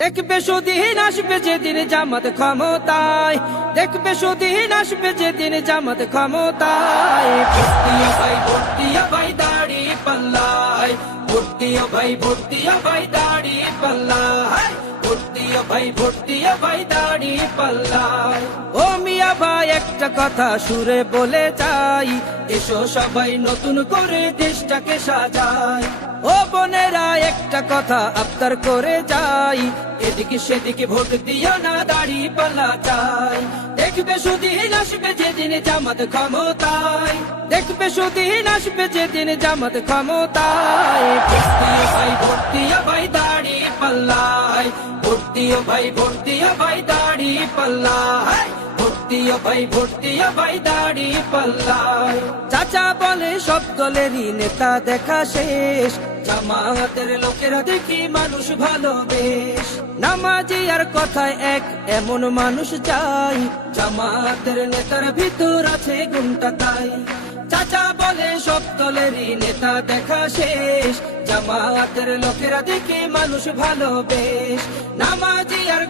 দেখবে সুদিন আসবে যেদিন জামাত ক্ষমতায়, দেখবে সুদিন আসবে যেদিন জামাত ক্ষমতায়। ভর্তিয়া ভাই ভর্তিয়া ভাই দাড়ি পাল্লায়, ভর্তিয়া ভাই ভর্তিয়া ভাই দাড়ি পাল্লায়, ভর্তিয়া ভাই ভর্তিয়া ভাই দাড়ি পাল্লায়। ও মিয়া ভাই একটা কথা সুরে বলে যাই, এসো সবাই নতুন করে দেশটাকে সাজাই। ও বোনেরা একটা কথা আবদার করে যাই, এদিকে সেদিকে ভোট দিও না, দাড়ি পাল্লা চাই। দেখবে সুদিন আসবে যেদিন জামাত ক্ষমতায়, দেখবে সুদিন আসবে যেদিন জামাত ক্ষমতায়। ভর্তিয়া ভাই ভর্তিয়া ভাই দাড়ি পাল্লায়, ভর্তিয়া ভাই ভর্তিয়া ভাই দাড়ি পাল্লায়, ভর্তিয়া ভাই ভর্তিয়া ভাই দাড়ি পাল্লায়। চাচা বলে সব দলেরই নেতা দেখা শেষ, জামাতের লোকেরা দেখি মানুষ ভালো বেশ। নামাজি আর কথায় এক এমন মানুষ চাই, জামাতের নেতার ভিতর আছে গুণটা তাই। চাচা বলে সব দলেরই নেতা দেখা শেষ, জামাতের লোকেরা দেখি মানুষ ভালো বেশ। নামাজি আর